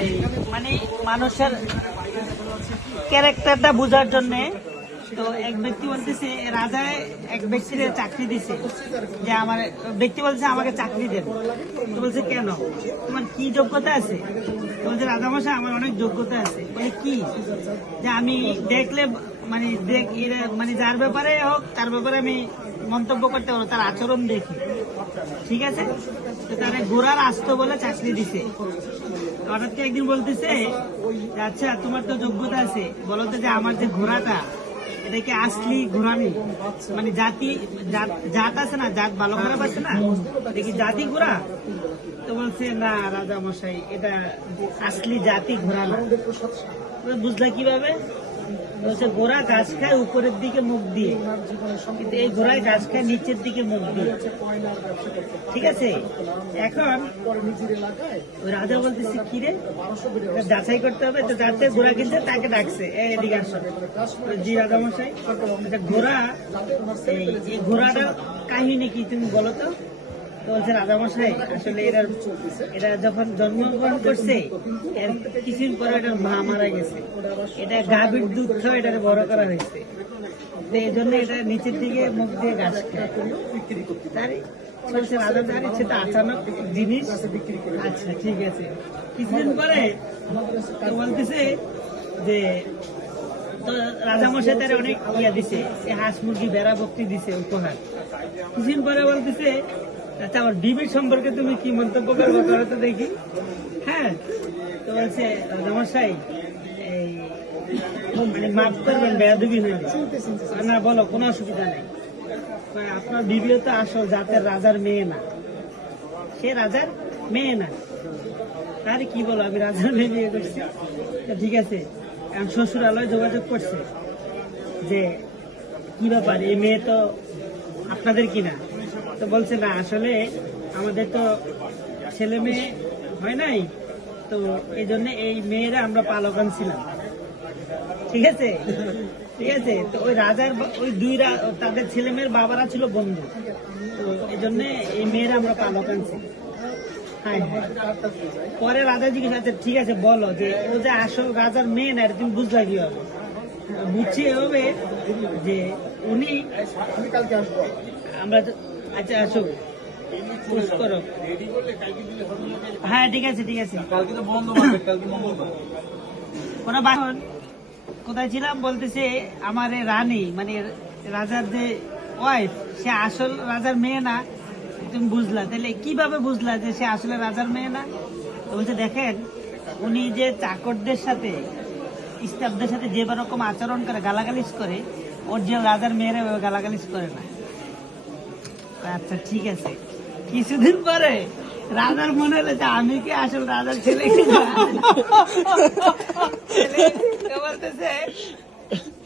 এই মানে মানুষের ক্যারেক্টারটা বোঝার জন্য। তো এক ব্যক্তি বলতেছে রাজায় এক ব্যক্তির চাকরি দিছে, যে আমার ব্যক্তি বলছে আমাকে চাকরি দেন। তো বলছে কেন, তোমার কি যোগ্যতা আছে? তো বলছে রাজামশাই আমার অনেক যোগ্যতা আছে। বলে কি? যে আমি দেখলে মানে মানে যার ব্যাপারে হোক তার ব্যাপারে আমি মন্তব্য করতে পারবো, তার আচরণ দেখি। ঠিক আছে, তো তার ঘোড়ার আস্ত বলে চাকরি দিছে। হঠাৎ করে একদিন বলতেছে আচ্ছা তোমার তো যোগ্যতা আছে, বলো তো যে আমার যে ঘোড়াটা এটা কি আসলি ঘোড়া নেই, মানে জাত আছে না, জাত ভালো খারাপ আছে না, দেখি জাতি ঘোড়া? তো বলছে না রাজা মশাই এটা আসলি জাতি ঘোড়া না। বুঝলা কিভাবে? বলছে ঘোড়া ঘাস খায় উপরের দিকে মুখ দিয়ে, কিন্তু এই ঘোড়ায় ঘাস খায় নিচের দিকে মুখ দিয়ে। ঠিক আছে, এখন ওই রাজা বলতেছে কিরে যাচাই করতে হবে, তো যাতে ঘোড়া কিনতে তাকে ডাকছে, এদিকে আসো। জি রাজা মশাই, ঘোড়া এই ঘোড়াটার কাহিনী কি তুমি বলো তো? তো বলছে রাজামশাই আসলে এরা যখন জন্মগ্রহণ করছে এর কিছুদিন পরে এটার মা মারা গেছে, এটা গাভীর দুধ খাওয়া এটাকে বড় করা হয়েছে, তো এই জন্য এটা নিচের দিকে মুখ দিয়ে ঘাস খায়। বলছে রাজা তার ইচ্ছে তো আচানক জিনিস। আচ্ছা ঠিক আছে, কিছুদিন পরে বলতেছে যে তো রাজামশাই তার অনেক দিছে, হাঁস মুরগি বেড়া বক্তি দিছে উপহার। কিছুদিন পরে বলতেছে আচ্ছা আমার বিবি সম্পর্কে তুমি কি মন্তব্য করবো করো তো দেখি। হ্যাঁ, তো বলছে রাজামশাই এই মানে মাফ করবেন বেয়াদবি হইলে। না বলো, কোনো অসুবিধা নেই। আপনার বিবিও তো আসল জাতের রাজার মেয়ে না, সে রাজার মেয়ে না। আরে কি বলো, আমি রাজার মেয়ে বিয়ে করছি। ঠিক আছে, এখন শ্বশুরালয় যোগাযোগ করছে যে কি ব্যাপার, এই মেয়ে তো আপনাদের কিনা? তো বলছে না আসলে আমাদের তো ছেলে মেয়ে হয় নাই, তো এই জন্য এই মেয়েরা আমরা পালক আনছিলাম। ঠিক আছে, ঠিক আছে, তো ওই রাজার ওই তাদের ছেলে মেয়ের বাবারা ছিল বন্ধু, তো এই জন্য এই মেয়েরা আমরা পালক আনছি। হ্যাঁ হ্যাঁ, পরে রাজা জিজ্ঞেস আচ্ছা ঠিক আছে বলো যে ও যে আসল রাজার মেয়ে না, তুমি বুঝলা কি হবে? বুঝছি এভাবে যে উনি আমরা আচ্ছা আসো করো। হ্যাঁ ঠিক আছে ঠিক আছে, কোনো বাহন কোথায় ছিলাম? বলতেছে আমার রানী মানে রাজার যে ওয়াইফ সে আসল রাজার মেয়ে না। তুমি বুঝলা, তাহলে কিভাবে বুঝলা যে সে আসলে রাজার মেয়ে না? তো বলছে দেখেন উনি যে চাকরদের সাথে স্টাফদের সাথে যে রকম আচরণ করে গালাগালিজ করে, ওর যে রাজার মেয়েরা গালাগালিজ করে না। আচ্ছা ঠিক আছে, কিছুদিন পরে রাজার মনে হলো যে আমি কি আসল রাজার ছেলে কিনা। বলতেছে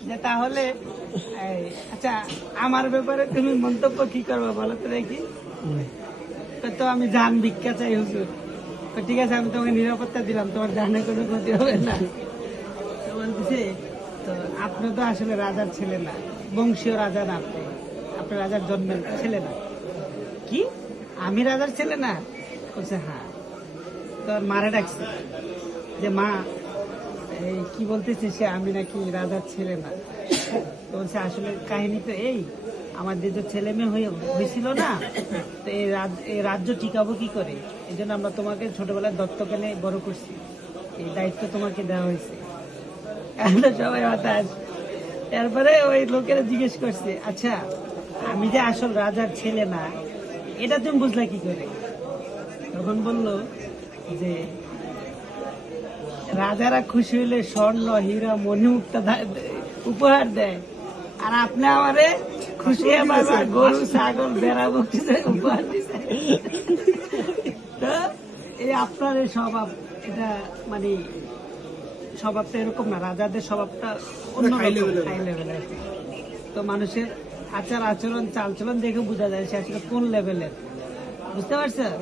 যে তাহলে আচ্ছা আমার ব্যাপারে তুমি মন্তব্য কি করবো বলো তো দেখি। তো আমি জান ভিক্ষা চাই হুজুর। তো ঠিক আছে, আমি তোমাকে নিরাপত্তা দিলাম, তোমার জানে কোনো ক্ষতি হবে না। তো বলতেছে তো আপনি তো আসলে রাজার ছেলে না, বংশীয় রাজা না, আপনি রাজার জন্মের ছেলে না। কি আমি রাজার ছেলে না? বলছে হ্যাঁ। তোর মারে ডাকছে যে মা এই কি বলতেছে সে আমি নাকি রাজার ছেলে না। তো বলছে আসলে কাহিনী তো এই, আমার যে ছেলে মেয়ে হয়েছিল না, তো এই রাজ্য টিকাবো কি করে, এই জন্য আমরা তোমাকে ছোটবেলায় দত্তক এনে বড় করছি, এই দায়িত্ব তোমাকে দেওয়া হয়েছে। সবাই হতাশ। তারপরে ওই লোকেরা জিজ্ঞেস করছে আচ্ছা আমি যে আসল রাজার ছেলে না এটা তুমি বুঝলা কি করে? তখন বলল যে রাজারা খুশি হইলে স্বর্ণ হীরা মণিমুক্তা উপহার দেয়, আর আপনি আমারে খুশি বাবা গরু ছাগল বেড়া বকছি উপহার দিচ্ছে। তো এই আপনার এই স্বভাব, এটা মানে স্বভাবটা এরকম না, রাজাদের স্বভাবটা অন্য হাই লেভেলের। তো মানুষের আচার আচরণ চালচলন দেখে বোঝা যায় সে আসলে কোন লেভেলের, বুঝতে পারছেন?